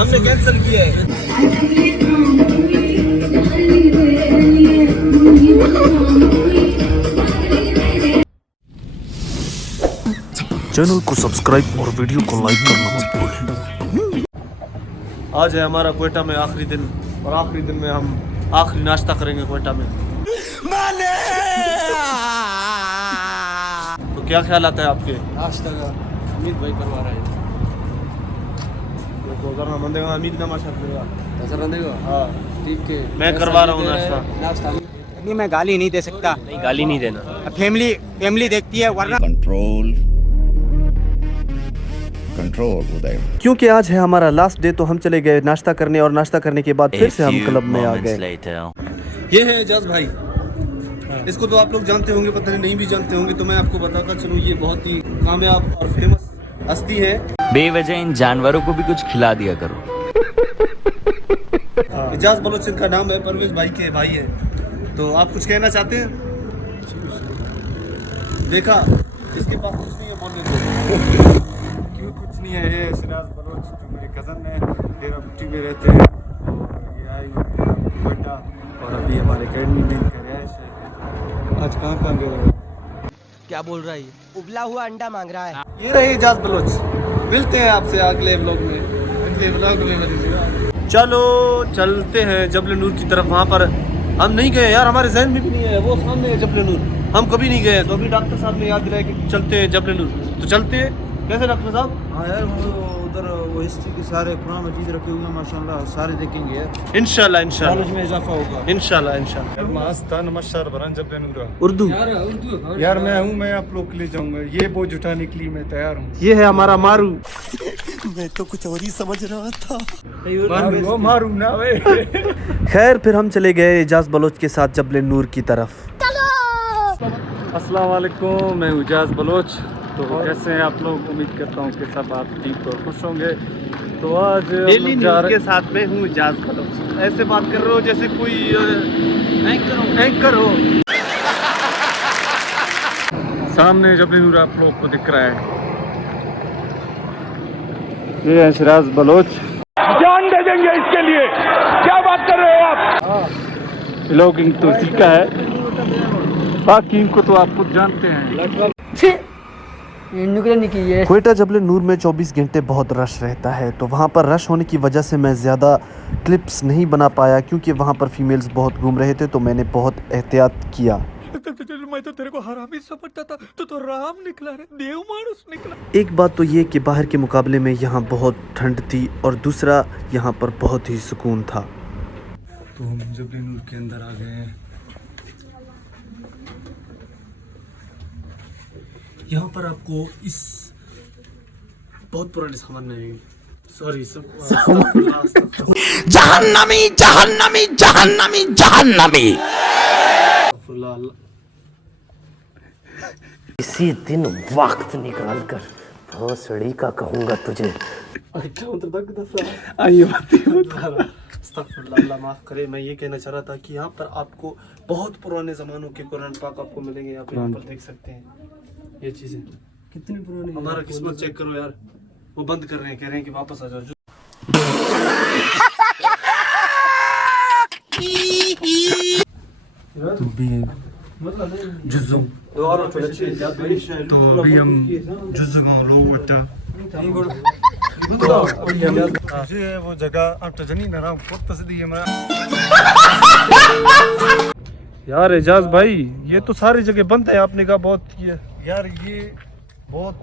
हमने कैंसिल किया है। चैनल को सब्सक्राइब और वीडियो को लाइक करना मत भूलें। आज है हमारा क्वेटा में आखिरी दिन, और आखिरी दिन में हम आखिरी नाश्ता करेंगे क्वेटा में। तो क्या ख्याल आता है आपके? नाश्ता का अमित भाई करवा रहा है। तो करना मन देगा, अमीर नमाशा करेगा। कैसा रंधेगा? हाँ ठीक है, मैं करवा रहा हूँ नाश्ता। नहीं, मैं गाली नहीं दे सकता। नहीं, गाली नहीं देना। फैमिली देखती है, वरना कंट्रोल उदय। क्योंकि आज है हमारा लास्ट डे तो हम चले गए नाश्ता करने, और नाश्ता करने के बाद फिर से हम क्लब में आ गए। ये है एजाज भाई, इसको तो आप लोग जानते होंगे, पता नहीं भी जानते होंगे, तो मैं आपको बताता चलूँ, ये बहुत ही कामयाब और फेमस हस्ती है। बेवजह इन जानवरों को भी कुछ खिला दिया करो। एजाज बलोच इनका नाम है, परवेज भाई के भाई है। तो आप कुछ कहना चाहते हैं? देखा, इसके पास कुछ नहीं है बोलने को। क्यों कुछ नहीं है, ये सिराज बलोच जो मेरे कज़न है, डेरा बुट्टी में रहते हैं, और ये आई क्वेटा, और अभी हमारे अकेडमी में इनका रिहाइश है। आज कहाँ गए? क्या बोल रहा है? उबला हुआ अंडा मांग रहा है। ये रहे एजाज बलोच। मिलते हैं आपसे अगले व्लॉग में, चलो चलते हैं जबल नूर की तरफ। वहाँ पर हम नहीं गए यार, हमारे जहन में भी नहीं है, वो सामने है जबल नूर, हम कभी नहीं गए। तो अभी डॉक्टर साहब ने याद दिलाया कि चलते हैं जबल नूर, तो चलते हैं। कैसे डॉक्टर साहब? हाँ यार, वो उधर वो हिस्ट्री के सारे कुरान मजीद रखे हुए हैं माशाल्लाह, सारे देखेंगे यार। इंशाल्लाह इंशाल्लाह नॉलेज में इजाफा होगा इंशाल्लाह इंशाल्लाह। मस्तान नमस्कार बरन जब नूरा। उर्दू यार मैं हूँ, मैं आप लोग के लिए जाऊँगा, ये बोझ उठाने के लिए मैं तैयार हूँ। ये है हमारा मारू। मैं तो कुछ और ही समझ रहा था। मारू ना वे। खैर फिर हम चले गए एजाज बलोच के साथ जबल नूर की तरफ। अस्सलाम वालेकुम, मैं एजाज बलोच। तो कैसे हैं आप लोग? उम्मीद करता हूँ कि सब आप ठीक और खुश होंगे। तो आज डेली न्यूज़ के साथ में हूँ एजाज बलोच। ऐसे बात कर रहे हो जैसे कोई एंकर हो। सामने जबल नूर आप लोग को दिख रहा है, ये है सिराज बलोच। जान दे देंगे इसके लिए, क्या बात कर रहे हो आप? व्लॉगिंग तो सीखा है, बाकी इनको तो आप खुद जानते हैं। क्वेटा जबल नूर में 24 घंटे बहुत रश रहता है, तो वहाँ पर रश होने की वजह से मैं ज़्यादा क्लिप्स नहीं बना पाया, क्योंकि वहाँ पर फीमेल्स बहुत घूम रहे थे, तो मैंने बहुत एहतियात किया। मैं तो तेरे को हरामी समझता था, तो राम निकला रे, देव मानुस निकला। एक बात तो ये कि बाहर के मुकाबले में यहाँ बहुत ठंड थी, और दूसरा यहाँ पर बहुत ही सुकून था। तो हम जबल नूर के अंदर आ गए हैं। यहाँ पर आपको इस बहुत पुराने सामान में, सॉरी जहन्नमी जहन्नमी जहन्नमी जहन्नमी। इसी दिन वक्त निकाल कर भोसड़ी का कहूँगा तुझे। अल्लाह माफ़ करे। मैं ये कहना चाह रहा था कि यहाँ पर आपको बहुत पुराने ज़मानों के कुरान पाक आपको मिलेंगे। आप यहाँ पर देख सकते हैं ये चीज़ें कितनी पुरानी। हमारा किस्मत चेक करो यार, वो बंद कर रहे हैं, कह रहे हैं कि वापस आ जाओ। तो अभी जुज़्ज़ू, तो अभी हम जुज़्ज़ू गाँव लोग होता मुझे वो जगह आप तो जनी ना बहुत पसंद है मैं। यार एजाज भाई, ये तो सारी जगह बंद है, आपने कहा बहुत ये। यार ये बहुत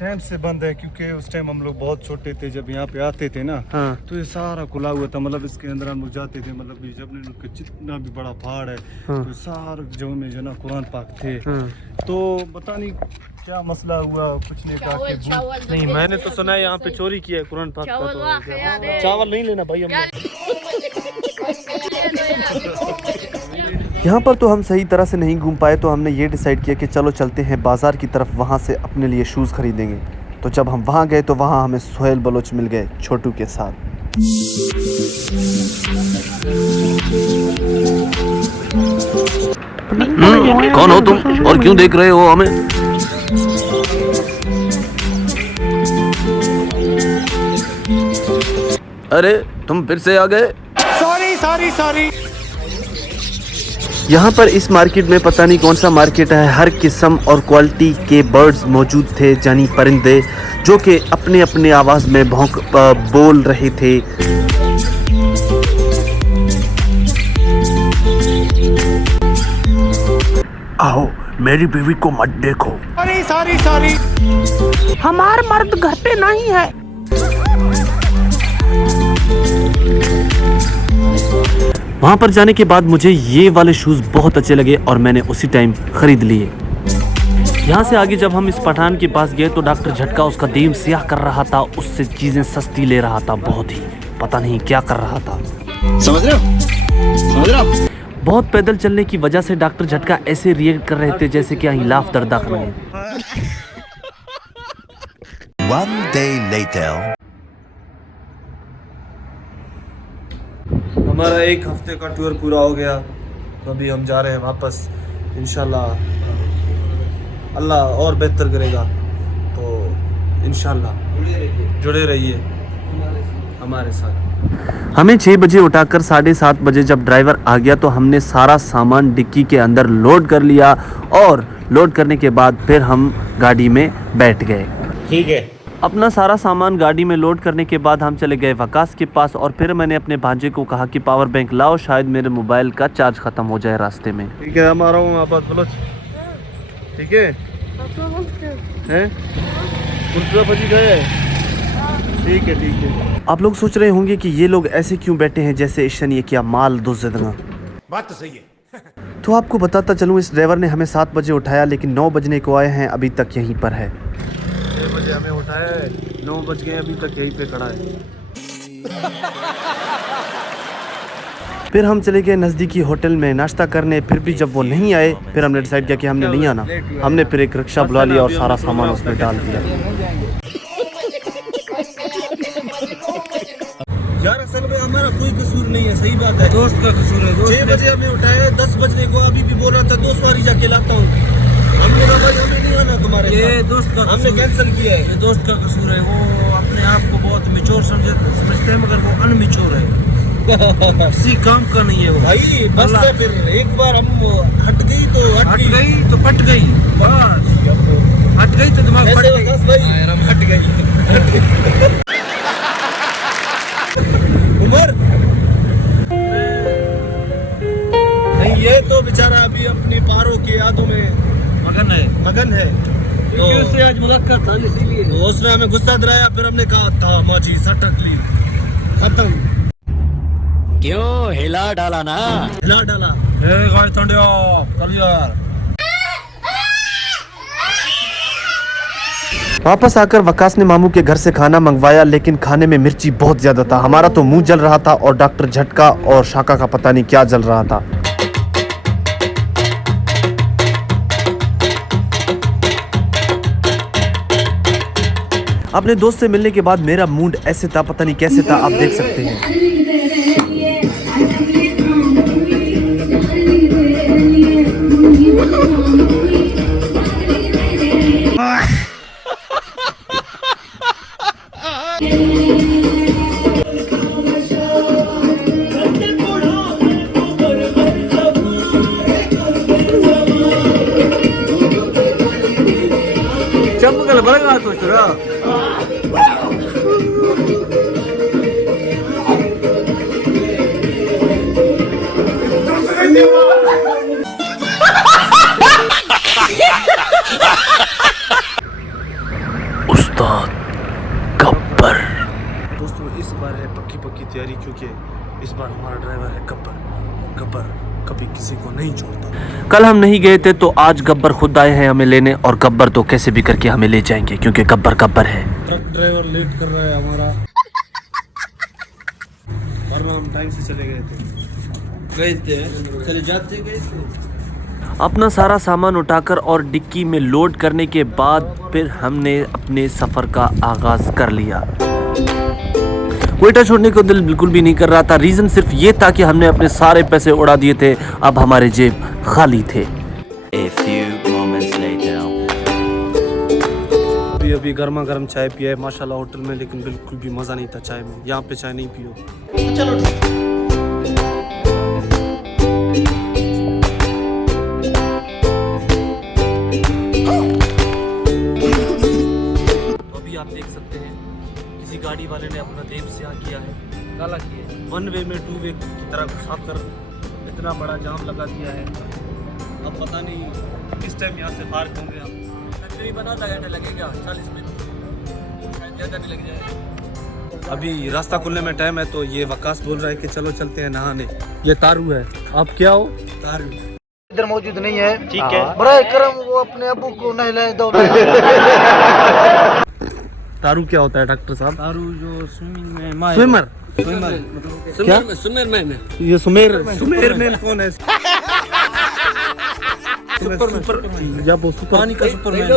टाइम से बंद है, क्योंकि उस टाइम हम लोग बहुत छोटे थे जब यहाँ पे आते थे ना। हाँ। तो ये सारा खुला हुआ था, मतलब इसके अंदर हम लोग जाते थे, मतलब ये जबल नूर का जितना भी बड़ा पहाड़ है, हाँ। तो सारे जगह में जो ना कुरान पाक थे। हाँ। तो पता नहीं क्या मसला हुआ, कुछ ने कहा कि नहीं, मैंने तो सुना है यहाँ पे चोरी किया है कुरान पाक का। तो चावल नहीं लेना भाई हम। यहाँ पर तो हम सही तरह से नहीं घूम पाए, तो हमने ये डिसाइड किया कि चलो चलते हैं बाज़ार की तरफ, वहाँ से अपने लिए शूज़ खरीदेंगे। तो जब हम वहाँ गए तो वहाँ हमें सुहेल बलोच मिल गए छोटू के साथ। कौन हो तुम और क्यों देख रहे हो हमें? अरे तुम फिर से आ गए। यहाँ पर इस मार्केट में पता नहीं कौन सा मार्केट है, हर किस्म और क्वालिटी के बर्ड्स मौजूद थे, यानी परिंदे, जो कि अपने अपने आवाज़ में बोल रहे थे। आओ मेरी बीवी को मत देखो। हमार मर्द घर पे नहीं है। वहाँ पर जाने के बाद मुझे ये वाले शूज़ बहुत अच्छे लगे और मैंने उसी टाइम ख़रीद लिए। यहाँ से आगे जब हम इस पठान के पास गए तो डॉक्टर झटका उसका दीम सियाह कर रहा था, उससे चीज़ें सस्ती ले रहा था, बहुत ही पता नहीं क्या कर रहा था। समझ रहे हो? बहुत पैदल चलने की वजह से डॉक्टर झटका ऐसे रिएक्ट कर रहे थे जैसे कि हिलाफ दर्दा कर रहे। One day later. हमारा एक हफ्ते का टूर पूरा हो गया, तो अभी हम जा रहे हैं वापस। इंशाल्लाह अल्लाह और बेहतर करेगा, तो इंशाल्लाह जुड़े रहिए हमारे साथ। हमें 6 बजे उठाकर 7:30 बजे जब ड्राइवर आ गया तो हमने सारा सामान डिक्की के अंदर लोड कर लिया और लोड करने के बाद फिर हम गाड़ी में बैठ गए। ठीक है। अपना सारा सामान गाड़ी में लोड करने के बाद हम चले गए वकास के पास और फिर मैंने अपने भांजे को कहा कि पावर बैंक लाओ, शायद मेरे मोबाइल का चार्ज ख़त्म हो जाए रास्ते में। ठीक है, हम आ रहा हूँ आप बलोच। ठीक है हैं? कुलचा भजी गए? ठीक है ठीक है। आप लोग सोच रहे होंगे कि ये लोग ऐसे क्यों बैठे हैं जैसे ईशन ये क्या माल दुज़दना। बात तो सही है। तो आपको बताता चलूँ, इस ड्राइवर ने हमें 7 बजे उठाया लेकिन 9 बजने को आए हैं, अभी तक यहीं पर है। 6 बजे हमें उठाया है, 9 बज गए, अभी तक यहीं पे खड़ा है। फिर हम चले गए नज़दीकी होटल में नाश्ता करने, फिर भी जब वो नहीं आए फिर हमने डिसाइड किया कि हमने नहीं आना। हमने फिर एक रिक्शा बुला लिया और सारा सामान उसमें डाल दिया। यार असल में हमारा कोई कसूर नहीं है, सही बात है, दोस्त का कसूर है। 6 बजे हमें उठाया, 10 बजने को अभी भी बोल रहा था 2 सवारी जाके लाता हूँ। हमने कहा भाई हमें नहीं आना तुम्हारे साथ, ये दोस्त का हमने कैंसिल किया है। ये दोस्त का कसूर है। वो अपने आप को बहुत मिचोर समझते हैं, मगर वो अनमिचोर है। किसी काम का नहीं है वो भाई। बस है, फिर एक बार हम हट गई तो हट गई तो पट गई, बस हट गई तो दिमाग फट गई। हम हट गई। उमर नहीं, ये तो बेचारा अभी अपनी पारों की यादों में मगन है। तो उससे आज मुलाकात था, इसीलिए उसने हमें गुस्सा दिलाया, फिर हमने कहा था माजी सटक ली, खत्म। क्यों हिला डाला ना? हिला डाला। गाय ठंडिया चल यार। वापस आकर वकास ने मामू के घर से खाना मंगवाया, लेकिन खाने में मिर्ची बहुत ज़्यादा था। हमारा तो मुंह जल रहा था और डॉक्टर झटका और शाका का पता नहीं क्या जल रहा था। अपने दोस्त से मिलने के बाद मेरा मूड ऐसे था, पता नहीं कैसे था, आप देख सकते हैं। चंपकल बड़ा तो चुरा। उस्ताद गब्बर। दोस्तों इस बार है पक्की तैयारी, क्योंकि इस बार हमारा ड्राइवर है गब्बर कभी किसी को नहीं छोड़ता। कल हम नहीं गए थे तो आज गब्बर खुद आए हैं हमें लेने, और गब्बर तो कैसे भी करके हमें ले जाएंगे क्योंकि गब्बर है। ट्रक ड्राइवर लेट कर रहा है हमारा, वरना हम टाइम से चले गए थे। अपना सारा सामान उठाकर और डिक्की में लोड करने के बाद फिर हमने अपने सफ़र का आगाज़ कर लिया। क्वेटा छोड़ने को दिल बिल्कुल भी नहीं कर रहा था। रीज़न सिर्फ ये था कि हमने अपने सारे पैसे उड़ा दिए थे, अब हमारे जेब खाली थे। A few moments later. अभी गर्मा गर्म चाय पिया है माशाल्लाह होटल में, लेकिन बिल्कुल भी मज़ा नहीं था चाय में। यहाँ पे चाय नहीं पियो। चलो अभी आप देख सकते हैं किसी गाड़ी वाले ने अपना देव से किया है, काला किया है, 1 वे में 2 वे की तरह घुसा कर इतना बड़ा जाम लगा दिया है। अब पता नहीं किस टाइम यहाँ से पार्क होंगे हम। तकरीबन आधा घंटा लगेगा, 40 मिनट, ज़्यादा नहीं लग जाएगा। अभी रास्ता खुलने में टाइम है तो ये वकास बोल रहा है कि चलो चलते हैं नहाने। ये तारू है, आप क्या हो? तारू इधर मौजूद नहीं है, ठीक है। बड़ा करम वो अपने अबू को नहलाए दो। तारू क्या होता है डॉक्टर साहब? तारू जो स्विमिंग में माहिर, स्विमर। क्या? सुमेरमैन है। ये सुमेरमैन कौन है? पानी का सुपरमैन।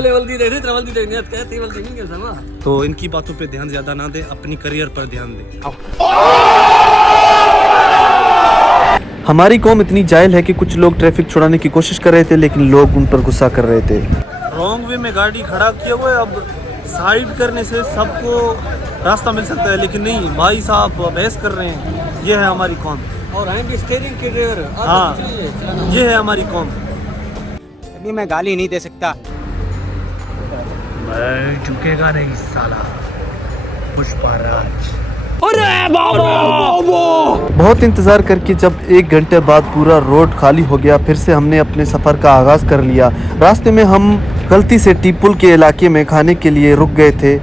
तो इनकी बातों पे ध्यान ज्यादा ना दे, अपनी करियर पर ध्यान दे। हमारी कौम इतनी जाहिल है कि कुछ लोग ट्रैफिक छुड़ाने की कोशिश कर रहे थे, लेकिन लोग उन पर गुस्सा कर रहे थे। रॉन्ग वे में गाड़ी खड़ा किया हुआ है, अब साइड करने से सबको रास्ता मिल सकता है, लेकिन नहीं, भाई साहब बहस कर रहे हैं। ये है हमारी कौम। और हम स्टीयरिंग के ड्राइवर। हाँ, ये है हमारी कौम। अभी मैं गाली नहीं दे सकता। मैं झुकेगा नहीं साला, पुष्पराज। बहुत इंतज़ार करके जब 1 घंटे बाद पूरा रोड खाली हो गया, फिर से हमने अपने सफ़र का आगाज़ कर लिया। रास्ते में हम गलती से टीपुल के इलाके में खाने के लिए रुक गए थे,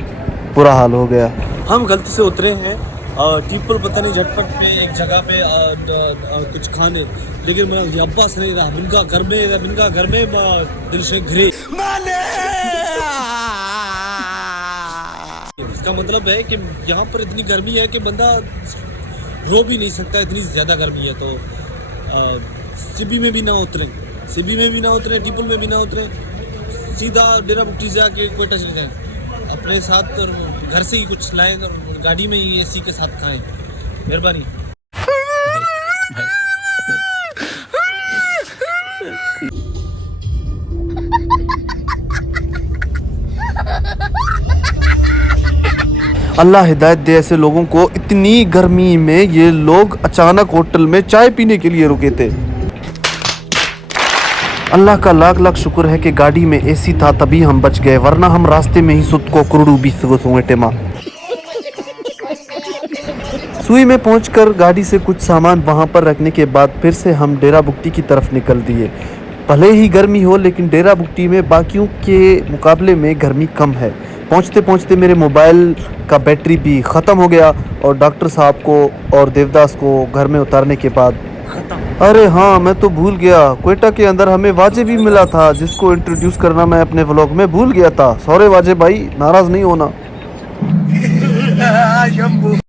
बुरा हाल हो गया। हम गलती से उतरे हैं टीपुल पता नहीं झटपट पे एक जगह पे कुछ खाने, लेकिन मेरा अब्बास नहीं रहा, बिनका घर में दिल से घिरे। इसका मतलब है कि यहाँ पर इतनी गर्मी है कि बंदा रो भी नहीं सकता, इतनी ज़्यादा गर्मी है। तो सिबी में भी ना उतरें, टीपुल में भी ना उतरें, सीधा डेरा बुट्टी से आके कोयटा चले जाएं, अपने साथ और घर से ही कुछ लाएं और गाड़ी में ही एसी के साथ खाएं। मेहरबानी। अल्लाह हिदायत दे ऐसे लोगों को। इतनी गर्मी में ये लोग अचानक होटल में चाय पीने के लिए रुके थे। अल्लाह का लाख लाख शुक्र है कि गाड़ी में एसी था, तभी हम बच गए, वरना हम रास्ते में ही सुत को कुरुडू बीस टेमा। सुई में पहुंचकर गाड़ी से कुछ सामान वहां पर रखने के बाद फिर से हम डेरा बुट्टी की तरफ निकल दिए। भले ही गर्मी हो, लेकिन डेरा बुट्टी में बाकियों के मुकाबले में गर्मी कम है। पहुंचते पहुंचते मेरे मोबाइल का बैटरी भी ख़त्म हो गया और डॉक्टर साहब को और देवदास को घर में उतारने के बाद अरे हाँ, मैं तो भूल गया, क्वेटा के अंदर हमें वाजे भी मिला था, जिसको इंट्रोड्यूस करना मैं अपने व्लॉग में भूल गया था। सॉरी वाजे भाई, नाराज़ नहीं होना।